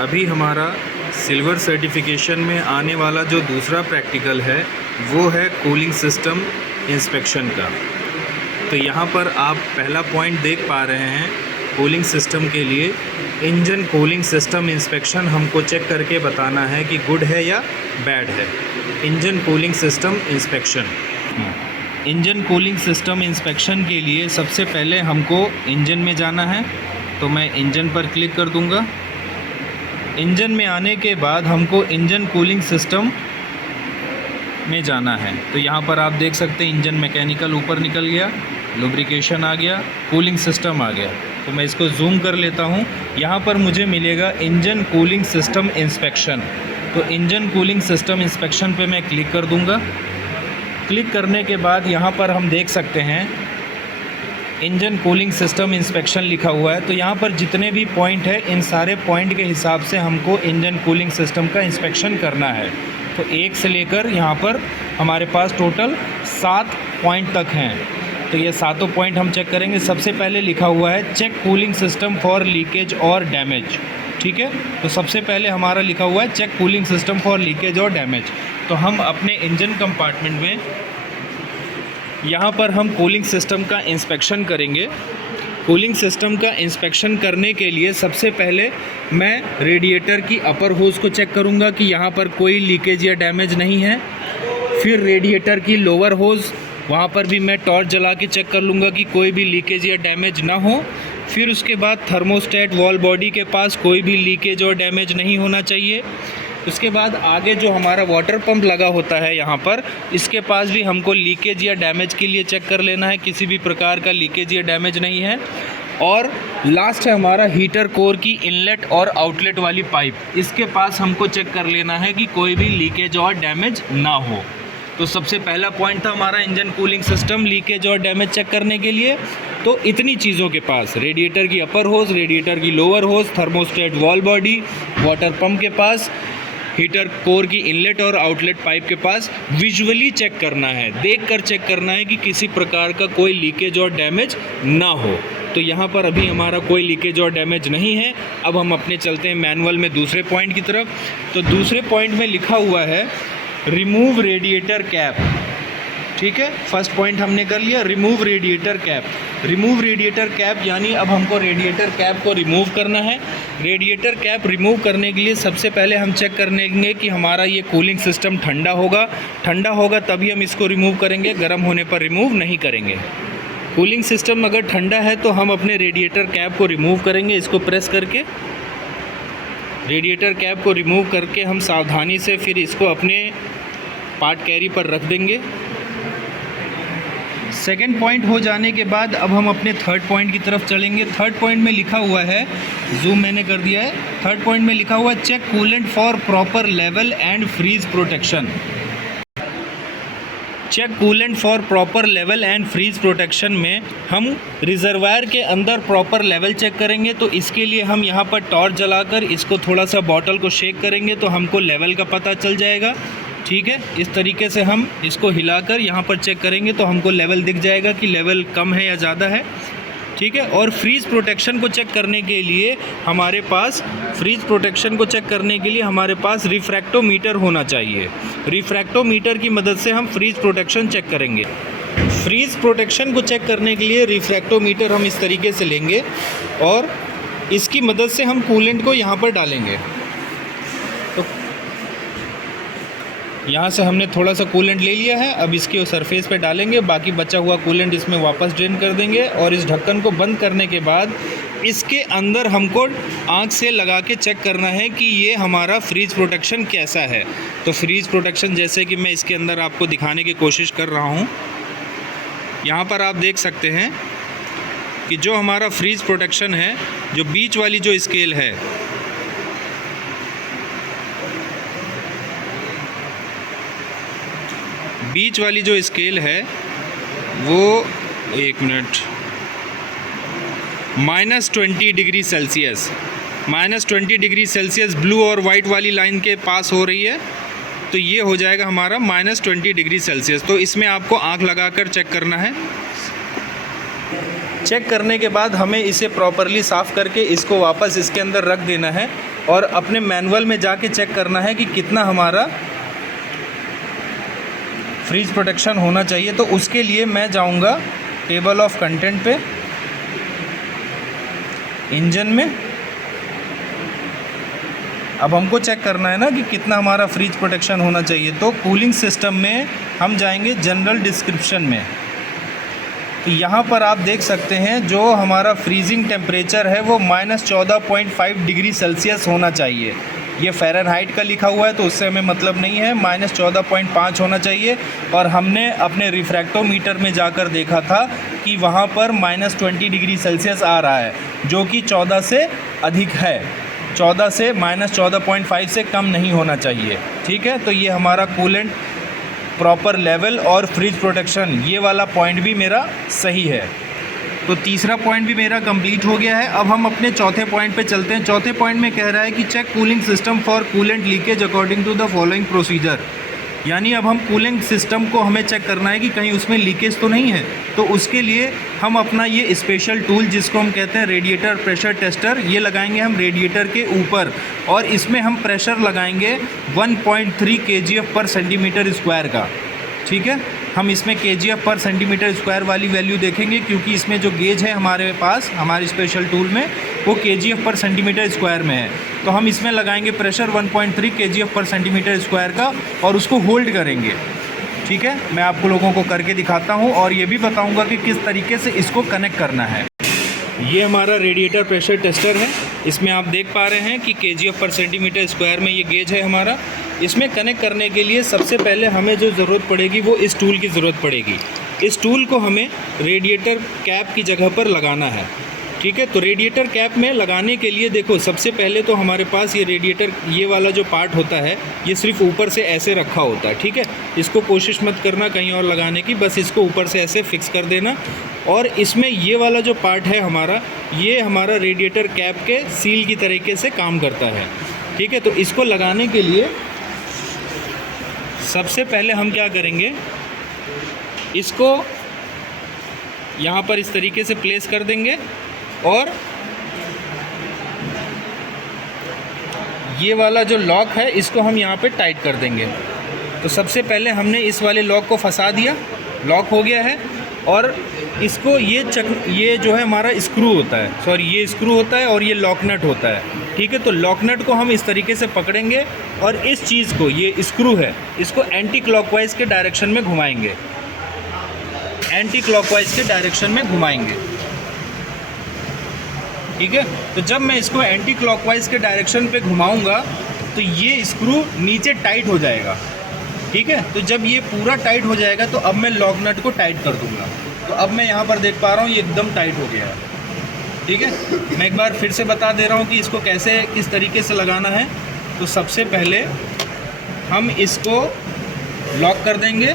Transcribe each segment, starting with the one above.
अभी हमारा silver certification में आने वाला जो दूसरा प्रैक्टिकल है वो है कूलिंग सिस्टम इंस्पेक्शन का। तो यहाँ पर आप पहला पॉइंट देख पा रहे हैं, कूलिंग सिस्टम के लिए इंजन कूलिंग सिस्टम इंस्पेक्शन हमको चेक करके बताना है कि गुड है या बैड है। Engine cooling system inspection. Engine cooling system inspection के लिए सबसे पहले हमको इंजन में जाना है, तो मैं इंजन पर क्लिक कर दूंगा। इंजन में आने के बाद हमको इंजन कूलिंग सिस्टम में जाना है। तो यहाँ पर आप देख सकते हैं इंजन मैकेनिकल ऊपर निकल गया, लुब्रिकेशन आ गया, कूलिंग सिस्टम आ गया। तो मैं इसको जूम कर लेता हूँ। यहाँ पर मुझे मिलेगा इंजन कूलिंग सिस्टम इंस्पेक्शन। तो इंजन कूलिंग सिस्टम इंस्पेक्शन पे मैं क्लिक कर दूँगा। क्लिक करने के बाद यहाँ पर हम देख सकते हैं इंजन कूलिंग सिस्टम इंस्पेक्शन लिखा हुआ है। तो यहाँ पर जितने भी पॉइंट है, इन सारे पॉइंट के हिसाब से हमको इंजन कूलिंग सिस्टम का इंस्पेक्शन करना है। तो 1 से लेकर यहाँ पर हमारे पास टोटल 7 पॉइंट तक हैं। तो ये सातों पॉइंट हम चेक करेंगे। सबसे पहले लिखा हुआ है check cooling system for leakage और डैमेज। ठीक है, तो सबसे पहले हमारा लिखा हुआ है check cooling system for leakage और डैमेज। तो हम अपने इंजन कंपार्टमेंट में यहाँ पर हम कूलिंग सिस्टम का इंस्पेक्शन करेंगे। कूलिंग सिस्टम का इंस्पेक्शन करने के लिए सबसे पहले मैं रेडिएटर की अपर होज को चेक करूँगा कि यहाँ पर कोई लीकेज या डैमेज नहीं है। फिर रेडिएटर की लोअर होज, वहाँ पर भी मैं टॉर्च जला के चेक कर लूँगा कि कोई भी लीकेज या डैमेज ना हो। फिर उसके बाद थर्मोस्टेट वॉल बॉडी के पास कोई भी लीकेज और डैमेज नहीं होना चाहिए। उसके बाद आगे जो हमारा वाटर पंप लगा होता है यहाँ पर, इसके पास भी हमको लीकेज या डैमेज के लिए चेक कर लेना है, किसी भी प्रकार का लीकेज या डैमेज नहीं है। और लास्ट है हमारा हीटर कोर की इनलेट और आउटलेट वाली पाइप, इसके पास हमको चेक कर लेना है कि कोई भी लीकेज और डैमेज ना हो। तो सबसे पहला पॉइंट था हमारा इंजन कूलिंग सिस्टम लीकेज और डैमेज चेक करने के लिए। तो इतनी चीज़ों के पास, रेडिएटर की अपर होज, रेडिएटर की lower hose, thermostat valve body, water pump के पास, हीटर कोर की इनलेट और आउटलेट पाइप के पास विजुअली चेक करना है, देखकर चेक करना है कि किसी प्रकार का कोई लीकेज और डैमेज ना हो। तो यहाँ पर अभी हमारा कोई लीकेज और डैमेज नहीं है। अब हम अपने चलते हैं मैनुअल में दूसरे पॉइंट की तरफ। तो दूसरे पॉइंट में लिखा हुआ है रिमूव रेडिएटर कैप। ठीक है, फर्स्ट पॉइंट हमने कर लिया, remove radiator cap. Remove radiator cap यानी अब हमको रेडिएटर कैप को रिमूव करना है। रेडिएटर कैप रिमूव करने के लिए सबसे पहले हम चेक कर लेंगे कि हमारा ये कूलिंग सिस्टम ठंडा होगा तभी हम इसको रिमूव करेंगे, गर्म होने पर रिमूव नहीं करेंगे। कूलिंग सिस्टम अगर ठंडा है तो हम अपने रेडिएटर कैप को रिमूव करेंगे। इसको प्रेस करके रेडिएटर कैप को रिमूव करके हम सावधानी से फिर इसको अपने पार्ट कैरी पर रख देंगे। सेकेंड पॉइंट हो जाने के बाद अब हम अपने थर्ड पॉइंट की तरफ चलेंगे। थर्ड पॉइंट में लिखा हुआ है, जूम मैंने कर दिया है, थर्ड पॉइंट में लिखा हुआ है check coolant for proper level and freeze protection. Check coolant for proper level and freeze protection में हम रिजर्वायर के अंदर प्रॉपर लेवल चेक करेंगे। तो इसके लिए हम यहाँ पर टॉर्च जलाकर इसको थोड़ा सा बॉटल को शेक करेंगे तो हमको लेवल का पता चल जाएगा। ठीक है, इस तरीके से हम इसको हिलाकर यहाँ पर चेक करेंगे तो हमको लेवल दिख जाएगा कि लेवल कम है या ज़्यादा है। ठीक है, और फ्रीज प्रोटेक्शन को चेक करने के लिए हमारे पास रिफ्रैक्टोमीटर होना चाहिए। रिफ्रैक्टोमीटर की मदद से हम फ्रीज प्रोटेक्शन चेक करेंगे। फ्रीज प्रोटेक्शन को चेक करने के लिए रिफ्रैक्टोमीटर हम इस तरीके से लेंगे और इसकी मदद से हम कूलेंट को यहाँ पर डालेंगे। तो यहाँ से हमने थोड़ा सा कूलेंट ले लिया है, अब इसके सरफेस पे डालेंगे, बाकी बचा हुआ कूलेंट इसमें वापस ड्रेन कर देंगे। और इस ढक्कन को बंद करने के बाद इसके अंदर हमको आँख से लगा के चेक करना है कि ये हमारा फ्रीज प्रोटेक्शन कैसा है। तो फ्रीज प्रोटेक्शन जैसे कि मैं इसके अंदर आपको दिखाने की कोशिश कर रहा हूँ, यहाँ पर आप देख सकते हैं कि जो हमारा फ्रीज प्रोटेक्शन है, जो बीच वाली जो स्केल है, बीच वाली जो स्केल है वो -20 degree Celsius, -20 degree Celsius blue और वाइट वाली लाइन के पास हो रही है। तो ये हो जाएगा हमारा -20 डिग्री सेल्सियस। तो इसमें आपको आँख लगाकर चेक करना है। चेक करने के बाद हमें इसे प्रॉपरली साफ़ करके इसको वापस इसके अंदर रख देना है। और अपने मैनुअल में जाके चेक करना है कि कितना हमारा फ्रीज प्रोटेक्शन होना चाहिए। तो उसके लिए मैं जाऊंगा टेबल ऑफ कंटेंट पे, इंजन में। अब हमको चेक करना है ना कि कितना हमारा फ्रीज प्रोटेक्शन होना चाहिए। तो कूलिंग सिस्टम में हम जाएंगे जनरल डिस्क्रिप्शन में। तो यहाँ पर आप देख सकते हैं जो हमारा फ्रीजिंग टेम्परेचर है वो -14.5 डिग्री सेल्सियस होना चाहिए। ये फ़ारेनहाइट का लिखा हुआ है तो उससे हमें मतलब नहीं है, -14.5 होना चाहिए। और हमने अपने रिफ्रैक्टोमीटर में जाकर देखा था कि वहाँ पर -20 डिग्री सेल्सियस आ रहा है, जो कि 14 से अधिक है। 14 से -14.5 से कम नहीं होना चाहिए। ठीक है, तो ये हमारा कूलेंट प्रॉपर लेवल और फ्रीज प्रोटेक्शन, ये वाला पॉइंट भी मेरा सही है। तो तीसरा पॉइंट भी मेरा कंप्लीट हो गया है। अब हम अपने चौथे पॉइंट पे चलते हैं। चौथे पॉइंट में कह रहा है कि check cooling system for coolant leakage according to the following procedure. यानी अब हम कूलिंग सिस्टम को हमें चेक करना है कि कहीं उसमें लीकेज तो नहीं है। तो उसके लिए हम अपना ये स्पेशल टूल जिसको हम कहते हैं रेडिएटर प्रेशर टेस्टर, ये लगाएंगे हम रेडिएटर के ऊपर और इसमें हम प्रेशर लगाएंगे 1.3 kgf पर सेंटीमीटर स्क्वायर का। ठीक है, हम इसमें kgf पर सेंटीमीटर स्क्वायर वाली वैल्यू देखेंगे क्योंकि इसमें जो गेज है हमारे पास हमारे स्पेशल टूल में वो kgf पर सेंटीमीटर स्क्वायर में है। तो हम इसमें लगाएंगे प्रेशर 1.3 kgf पर सेंटीमीटर स्क्वायर का और उसको होल्ड करेंगे। ठीक है, मैं आपको लोगों को करके दिखाता हूँ और ये भी बताऊँगा कि किस तरीके से इसको कनेक्ट करना है। ये हमारा रेडिएटर प्रेशर टेस्टर है। इसमें आप देख पा रहे हैं कि kgf पर सेंटीमीटर स्क्वायर में ये गेज है हमारा। इसमें कनेक्ट करने के लिए सबसे पहले हमें जो ज़रूरत पड़ेगी वो इस टूल की ज़रूरत पड़ेगी। इस टूल को हमें रेडिएटर कैप की जगह पर लगाना है। ठीक है, तो रेडिएटर कैप में लगाने के लिए देखो सबसे पहले तो हमारे पास ये रेडिएटर ये वाला जो पार्ट होता है ये सिर्फ ऊपर से ऐसे रखा होता है। ठीक है, इसको कोशिश मत करना कहीं और लगाने की, बस इसको ऊपर से ऐसे फिक्स कर देना। और इसमें ये वाला जो पार्ट है हमारा, ये हमारा रेडिएटर कैप के सील की तरीके से काम करता है। ठीक है, तो इसको लगाने के लिए सबसे पहले हम क्या करेंगे, इसको यहाँ पर इस तरीके से प्लेस कर देंगे और ये वाला जो लॉक है इसको हम यहाँ पे टाइट कर देंगे। तो सबसे पहले हमने इस वाले लॉक को फंसा दिया, लॉक हो गया है। और इसको ये जो है हमारा स्क्रू होता है, सॉरी ये स्क्रू होता है और ये लॉक नट होता है। ठीक है, तो लॉक नट को हम इस तरीके से पकड़ेंगे और इस चीज़ को, ये स्क्रू है, इसको एंटी क्लॉकवाइज के डायरेक्शन में घुमाएंगे, एंटी क्लॉकवाइज के डायरेक्शन में घुमाएंगे। ठीक है, तो जब मैं इसको एंटी क्लॉकवाइज के डायरेक्शन पे घुमाऊंगा तो ये स्क्रू नीचे टाइट हो जाएगा। ठीक है, तो जब ये पूरा टाइट हो जाएगा तो अब मैं लॉक नट को टाइट कर दूंगा। तो अब मैं यहाँ पर देख पा रहा हूँ ये एकदम टाइट हो गया है। ठीक है, मैं एक बार फिर से बता दे रहा हूँ कि इसको कैसे किस तरीके से लगाना है। तो सबसे पहले हम इसको लॉक कर देंगे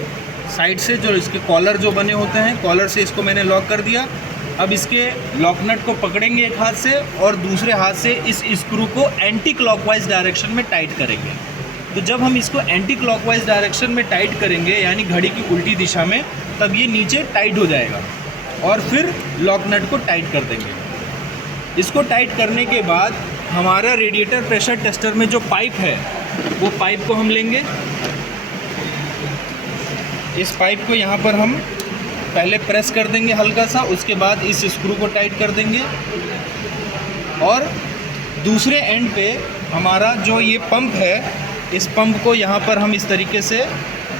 साइड से, जो इसके कॉलर जो बने होते हैं, कॉलर से इसको मैंने लॉक कर दिया। अब इसके लॉक नट को पकड़ेंगे एक हाथ से और दूसरे हाथ से इस स्क्रू को एंटी क्लॉकवाइज डायरेक्शन में टाइट करेंगे। तो जब हम इसको एंटी क्लॉकवाइज डायरेक्शन में टाइट करेंगे यानी घड़ी की उल्टी दिशा में, तब ये नीचे टाइट हो जाएगा और फिर लॉक नट को टाइट कर देंगे। इसको टाइट करने के बाद हमारा रेडिएटर प्रेशर टेस्टर में जो पाइप है वो पाइप को हम लेंगे। इस पाइप को यहाँ पर हम पहले प्रेस कर देंगे हल्का सा, उसके बाद इस स्क्रू को टाइट कर देंगे और दूसरे एंड पे हमारा जो ये पंप है, इस पंप को यहाँ पर हम इस तरीके से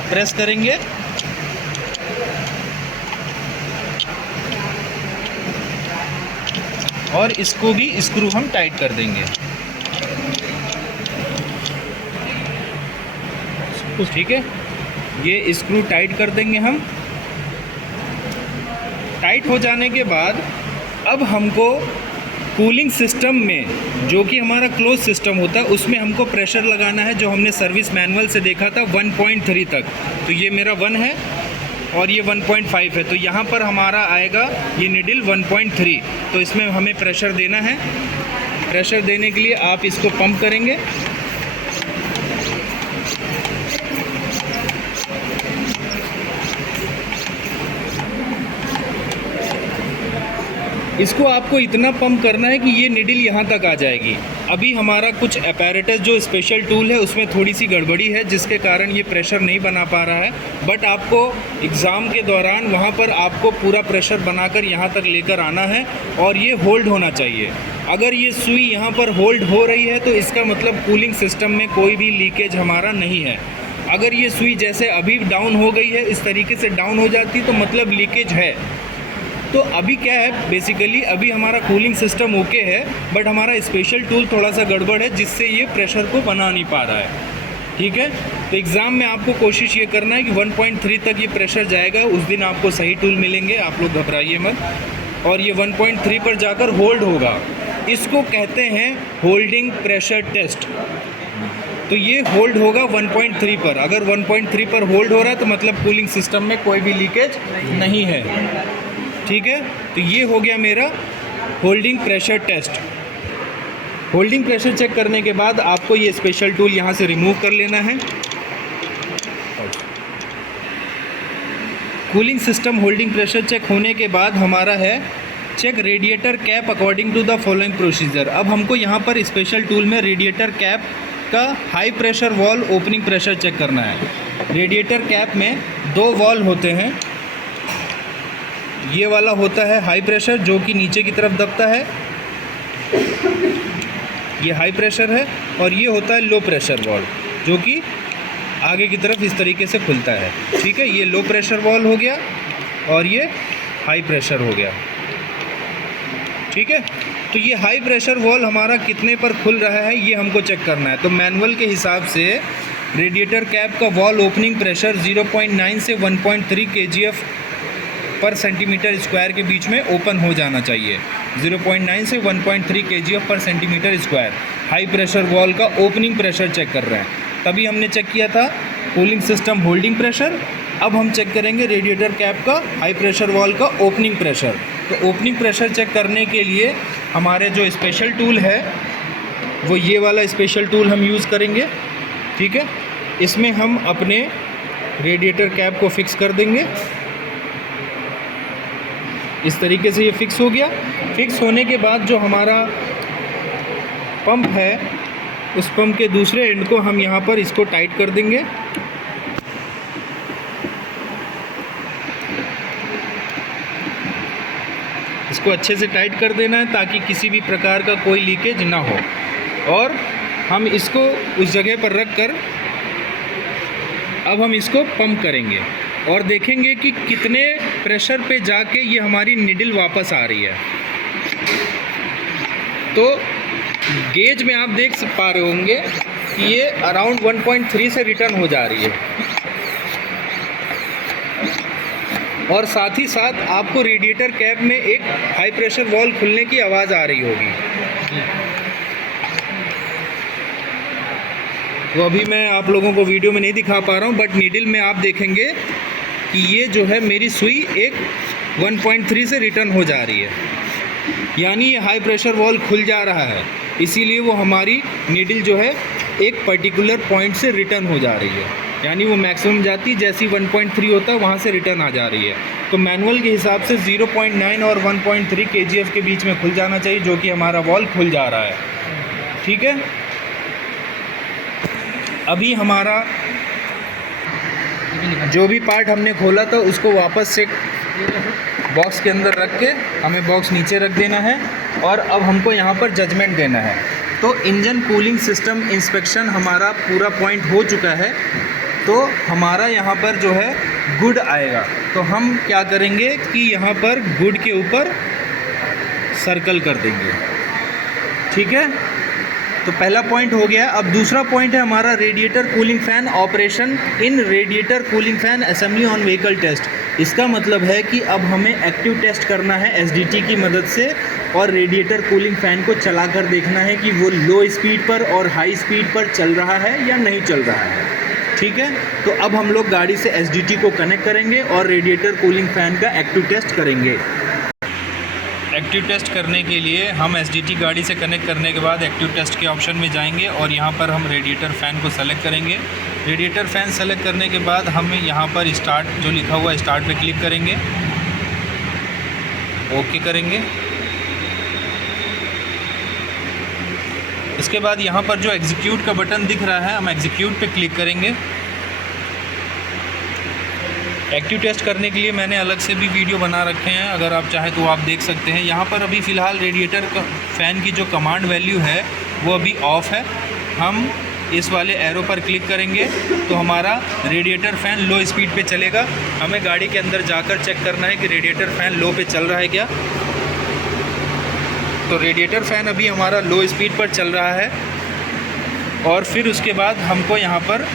प्रेस करेंगे और इसको भी स्क्रू हम टाइट कर देंगे। ठीक है, ये स्क्रू टाइट कर देंगे हम। टाइट हो जाने के बाद अब हमको कूलिंग सिस्टम में, जो कि हमारा क्लोज सिस्टम होता है, उसमें हमको प्रेशर लगाना है जो हमने सर्विस मैनुअल से देखा था 1.3 तक। तो ये मेरा 1 है और ये 1.5 है, तो यहाँ पर हमारा आएगा ये निडल 1.3। तो इसमें हमें प्रेशर देना है। प्रेशर देने के लिए आप इसको पंप करेंगे। इसको आपको इतना पंप करना है कि ये निडल यहाँ तक आ जाएगी। अभी हमारा कुछ अपैरेटस जो स्पेशल टूल है उसमें थोड़ी सी गड़बड़ी है, जिसके कारण ये प्रेशर नहीं बना पा रहा है। बट आपको एग्ज़ाम के दौरान वहाँ पर आपको पूरा प्रेशर बनाकर यहाँ तक लेकर आना है और ये होल्ड होना चाहिए। अगर ये सुई यहाँ पर होल्ड हो रही है तो इसका मतलब कूलिंग सिस्टम में कोई भी लीकेज हमारा नहीं है। अगर ये सुई जैसे अभी डाउन हो गई है, इस तरीके से डाउन हो जाती है तो मतलब लीकेज है। तो अभी क्या है, बेसिकली अभी हमारा कूलिंग सिस्टम ओके है, बट हमारा स्पेशल टूल थोड़ा सा गड़बड़ है, जिससे ये प्रेशर को बना नहीं पा रहा है। ठीक है, तो एग्ज़ाम में आपको कोशिश ये करना है कि 1.3 तक ये प्रेशर जाएगा, उस दिन आपको सही टूल मिलेंगे, आप लोग घबराइए मत। और ये 1.3 पर जाकर होल्ड होगा। इसको कहते हैं होल्डिंग प्रेशर टेस्ट। तो ये होल्ड होगा 1.3 पर। अगर 1.3 पर होल्ड हो रहा है तो मतलब कूलिंग सिस्टम में कोई भी लीकेज नहीं है। ठीक है, तो ये हो गया मेरा holding pressure test. Holding pressure check करने के बाद आपको ये स्पेशल टूल यहाँ से रिमूव कर लेना है। Cooling system holding pressure check होने के बाद हमारा है check radiator cap according to the following procedure. अब हमको यहाँ पर स्पेशल टूल में रेडिएटर कैप का high pressure valve opening pressure check करना है। रेडिएटर कैप में 2 वॉल्व होते हैं। ये वाला होता है हाई प्रेशर, जो कि नीचे की तरफ दबता है, ये हाई प्रेशर है। और ये होता है लो प्रेशर वॉल्व, जो कि आगे की तरफ इस तरीके से खुलता है। ठीक है, ये लो प्रेशर वॉल्व हो गया और ये हाई प्रेशर हो गया। ठीक है, तो ये हाई प्रेशर वॉल्व हमारा कितने पर खुल रहा है ये हमको चेक करना है। तो मैनुअल के हिसाब से रेडिएटर कैप का वॉल्व ओपनिंग प्रेशर 0.9 से 1.3 kgf पर सेंटीमीटर स्क्वायर के बीच में ओपन हो जाना चाहिए। 0.9 से 1.3 kgf पर centimetre square high pressure valve का ओपनिंग प्रेशर चेक कर रहे हैं। तभी हमने चेक किया था कूलिंग सिस्टम होल्डिंग प्रेशर। अब हम चेक करेंगे रेडिएटर कैप का हाई प्रेशर वॉल्व का ओपनिंग प्रेशर। तो ओपनिंग प्रेशर चेक करने के लिए हमारे जो स्पेशल टूल है वो ये वाला स्पेशल टूल हम यूज़ करेंगे। ठीक है, इसमें हम अपने रेडिएटर कैप को फिक्स कर देंगे। इस तरीके से ये फिक्स हो गया। फिक्स होने के बाद जो हमारा पंप है उस पंप के दूसरे एंड को हम यहाँ पर इसको टाइट कर देंगे। इसको अच्छे से टाइट कर देना है ताकि किसी भी प्रकार का कोई लीकेज ना हो। और हम इसको उस जगह पर रख कर अब हम इसको पंप करेंगे और देखेंगे कि कितने प्रेशर पे जाके ये हमारी निडल वापस आ रही है। तो गेज में आप देख पा रहे होंगे कि ये अराउंड 1.3 से रिटर्न हो जा रही है। और साथ ही साथ आपको रेडिएटर कैप में एक हाई प्रेशर वॉल्व खुलने की आवाज़ आ रही होगी। तो अभी मैं आप लोगों को वीडियो में नहीं दिखा पा रहा हूँ, बट नीडल में आप देखेंगे कि ये जो है मेरी सुई एक 1.3 से रिटर्न हो जा रही है, यानी ये हाई प्रेशर वॉल्व खुल जा रहा है। इसीलिए वो हमारी नीडल जो है एक पर्टिकुलर पॉइंट से रिटर्न हो जा रही है, यानी वो मैक्सिमम जाती जैसी 1.3 होता है वहाँ से रिटर्न आ जा रही है। तो मैनुअल के हिसाब से 0.9 और 1.3 kgf के बीच में खुल जाना चाहिए, जो कि हमारा वॉल्व खुल जा रहा है। ठीक है, अभी हमारा जो भी पार्ट हमने खोला था उसको वापस से बॉक्स के अंदर रख के हमें बॉक्स नीचे रख देना है। और अब हमको यहाँ पर जजमेंट देना है। तो इंजन कूलिंग सिस्टम इंस्पेक्शन हमारा पूरा पॉइंट हो चुका है। तो हमारा यहाँ पर जो है गुड आएगा। तो हम क्या करेंगे कि यहाँ पर गुड के ऊपर सर्कल कर देंगे। ठीक है, तो पहला पॉइंट हो गया। अब दूसरा पॉइंट है हमारा radiator cooling fan operation in radiator cooling fan assembly on vehicle test. इसका मतलब है कि अब हमें एक्टिव टेस्ट करना है एसडीटी की मदद से और रेडिएटर कूलिंग फ़ैन को चलाकर देखना है कि वो लो स्पीड पर और हाई स्पीड पर चल रहा है या नहीं चल रहा है। ठीक है, तो अब हम लोग गाड़ी से एसडीटी को कनेक्ट करेंगे और रेडिएटर कूलिंग फ़ैन का एक्टिव टेस्ट करेंगे। एक्टिव टेस्ट करने के लिए हम एसडीटी गाड़ी से कनेक्ट करने के बाद एक्टिव टेस्ट के ऑप्शन में जाएंगे और यहाँ पर हम रेडिएटर फ़ैन को सेलेक्ट करेंगे। रेडिएटर फ़ैन सेलेक्ट करने के बाद हम यहाँ पर स्टार्ट जो लिखा हुआ है स्टार्ट पे क्लिक करेंगे, ओके करेंगे। उसके बाद यहाँ पर जो एग्जीक्यूट का बटन दिख रहा है, हम एग्जीक्यूट पे क्लिक करेंगे। एक्टिव टेस्ट करने के लिए मैंने अलग से भी वीडियो बना रखे हैं, अगर आप चाहें तो आप देख सकते हैं। यहाँ पर अभी फ़िलहाल रेडिएटर फ़ैन की जो कमांड वैल्यू है वो अभी ऑफ़ है। हम इस वाले एरो पर क्लिक करेंगे तो हमारा रेडिएटर फ़ैन लो स्पीड पे चलेगा। हमें गाड़ी के अंदर जाकर चेक करना है कि रेडिएटर फ़ैन लो पे चल रहा है क्या। तो रेडिएटर फ़ैन अभी हमारा लो स्पीड पर चल रहा है, और फिर उसके बाद हमको यहाँ पर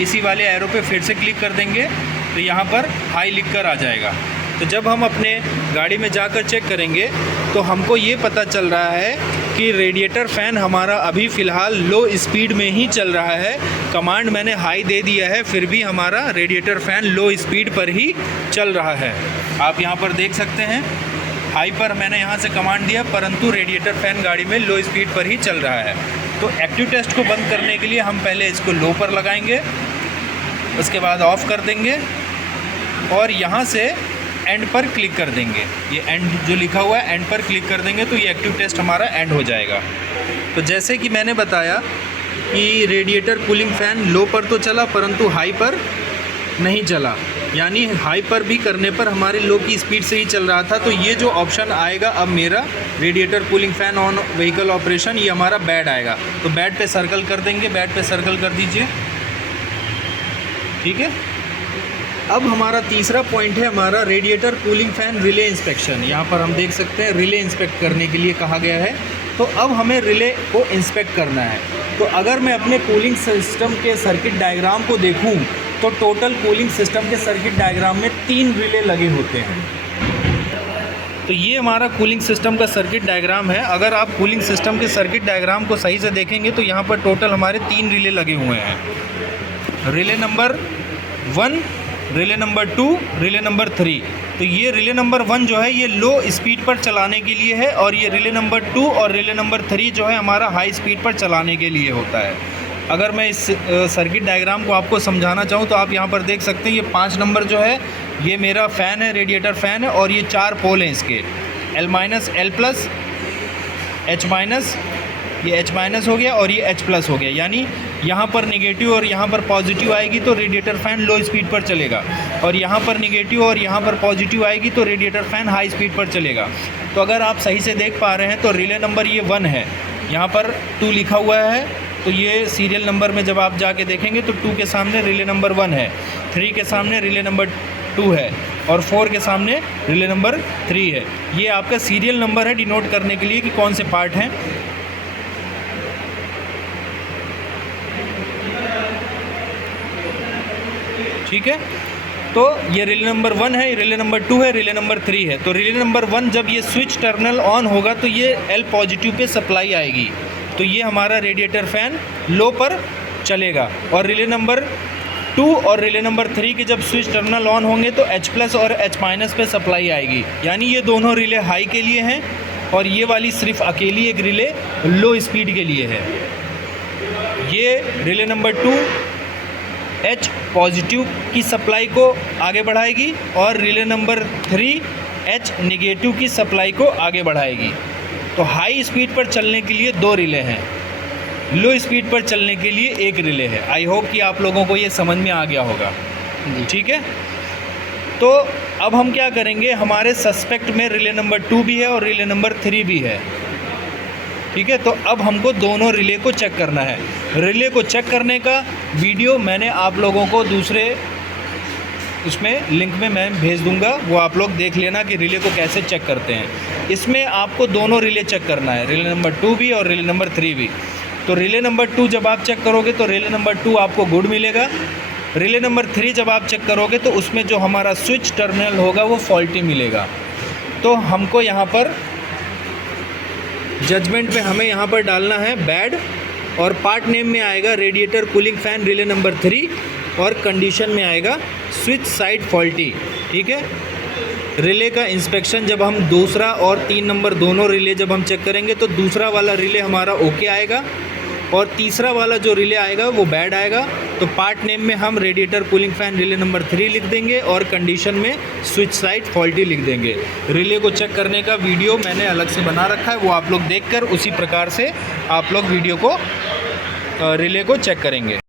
इसी वाले एरो पे फिर से क्लिक कर देंगे तो यहाँ पर हाई लिख कर आ जाएगा। तो जब हम अपने गाड़ी में जाकर चेक करेंगे तो हमको ये पता चल रहा है कि रेडिएटर फ़ैन हमारा अभी फ़िलहाल लो स्पीड में ही चल रहा है। कमांड मैंने हाई दे दिया है, फिर भी हमारा रेडिएटर फ़ैन लो स्पीड पर ही चल रहा है। आप यहाँ पर देख सकते हैं, हाई पर मैंने यहाँ से कमांड दिया, परंतु रेडिएटर फ़ैन गाड़ी में लो स्पीड पर ही चल रहा है। तो एक्टिव टेस्ट को बंद करने के लिए हम पहले इसको लो पर लगाएंगे, उसके बाद ऑफ़ कर देंगे और यहाँ से एंड पर क्लिक कर देंगे। ये एंड जो लिखा हुआ है, एंड पर क्लिक कर देंगे तो ये एक्टिव टेस्ट हमारा एंड हो जाएगा। तो जैसे कि मैंने बताया कि रेडिएटर कूलिंग फ़ैन लो पर तो चला परंतु हाई पर नहीं चला, यानी हाई पर भी करने पर हमारे लो की स्पीड से ही चल रहा था। तो ये जो ऑप्शन आएगा अब मेरा radiator cooling fan on vehicle operation, ये हमारा बैड आएगा। तो बैड पे सर्कल कर देंगे, बैड पे सर्कल कर दीजिए, ठीक है। अब हमारा तीसरा पॉइंट है हमारा radiator cooling fan relay inspection. यहाँ पर हम देख सकते हैं रिले इंस्पेक्ट करने के लिए कहा गया है। तो अब हमें रिले को इंस्पेक्ट करना है। तो अगर मैं अपने कूलिंग सिस्टम के सर्किट डायग्राम को देखूँ तो टोटल कूलिंग सिस्टम के सर्किट डायग्राम में 3 रिले लगे होते हैं। तो ये हमारा कूलिंग सिस्टम का सर्किट डायग्राम है। अगर आप कूलिंग सिस्टम के सर्किट डायग्राम को सही से देखेंगे तो यहाँ पर टोटल हमारे 3 रिले लगे हुए हैं। Relay number 1, relay number 2, relay number 3। तो ये रिले नंबर 1 जो है ये लो स्पीड पर चलाने के लिए है, और ये रिले नंबर 2 और रिले नंबर 3 जो है हमारा हाई स्पीड पर चलाने के लिए होता है। अगर मैं इस सर्किट डायग्राम को आपको समझाना चाहूँ तो आप यहाँ पर देख सकते हैं, ये 5 नंबर जो है ये मेरा फ़ैन है, रेडिएटर फ़ैन है, और ये 4 पोल हैं इसके, L-, L+, H-, ये H- हो गया और ये H+ हो गया। यानी यहाँ पर निगेटिव और यहाँ पर पॉजिटिव आएगी तो रेडिएटर फ़ैन लो स्पीड पर चलेगा, और यहाँ पर निगेटिव और यहाँ पर पॉजिटिव आएगी तो रेडिएटर फ़ैन हाई स्पीड पर चलेगा। तो अगर आप सही से देख पा रहे हैं तो रिले नंबर ये 1 है, यहाँ पर 2 लिखा हुआ है, तो ये सीरियल नंबर में जब आप जाके देखेंगे तो 2 के सामने रिले नंबर 1 है, 3 के सामने रिले नंबर 2 है, और 4 के सामने रिले नंबर 3 है। ये आपका सीरियल नंबर है डिनोट करने के लिए कि कौन से पार्ट हैं। ठीक है, तो ये रिले नंबर 1 है, रिले नंबर 2 है, रिले नंबर 3 है। तो रिले नंबर 1 जब ये स्विच टर्मिनल ऑन होगा तो ये L+ पे सप्लाई आएगी, तो ये हमारा रेडिएटर फ़ैन लो पर चलेगा। और रिले नंबर 2 और रिले नंबर 3 के जब स्विच टर्मिनल ऑन होंगे तो H+ और H- पे सप्लाई आएगी, यानी ये दोनों रिले हाई के लिए हैं और ये वाली सिर्फ अकेली एक रिले लो स्पीड के लिए है। ये रिले नंबर 2 H+ की सप्लाई को आगे बढ़ाएगी और रिले नंबर 3 H- की सप्लाई को आगे बढ़ाएगी। तो हाई स्पीड पर चलने के लिए 2 रिले हैं, लो स्पीड पर चलने के लिए 1 रिले है। आई होप कि आप लोगों को ये समझ में आ गया होगा, ठीक है। तो अब हम क्या करेंगे, हमारे सस्पेक्ट में रिले नंबर 2 भी है और रिले नंबर 3 भी है, ठीक है। तो अब हमको दोनों रिले को चेक करना है। रिले को चेक करने का वीडियो मैंने आप लोगों को दूसरे उसमें लिंक में मैं भेज दूंगा, वो आप लोग देख लेना कि रिले को कैसे चेक करते हैं। इसमें आपको दोनों रिले चेक करना है, रिले नंबर 2 भी और रिले नंबर 3 भी। तो रिले नंबर 2 जब आप चेक करोगे तो रिले नंबर 2 आपको गुड मिलेगा। रिले नंबर 3 जब आप चेक करोगे तो उसमें जो हमारा स्विच टर्मिनल होगा वो फॉल्टी मिलेगा। तो हमको यहाँ पर जजमेंट पे हमें यहाँ पर डालना है बैड, और पार्ट नेम में आएगा radiator cooling fan relay number 3, और कंडीशन में आएगा स्विच साइड फॉल्टी, ठीक है। रिले का इंस्पेक्शन जब हम दूसरा और 3 नंबर दोनों रिले जब हम चेक करेंगे तो दूसरा वाला रिले हमारा ओके आएगा, और तीसरा वाला जो रिले आएगा वो बैड आएगा। तो पार्ट नेम में हम radiator cooling fan relay number 3 लिख देंगे और कंडीशन में स्विच साइड फॉल्टी लिख देंगे। रिले को चेक करने का वीडियो मैंने अलग से बना रखा है, वो आप लोग देखकर उसी प्रकार से आप लोग वीडियो को रिले को चेक करेंगे।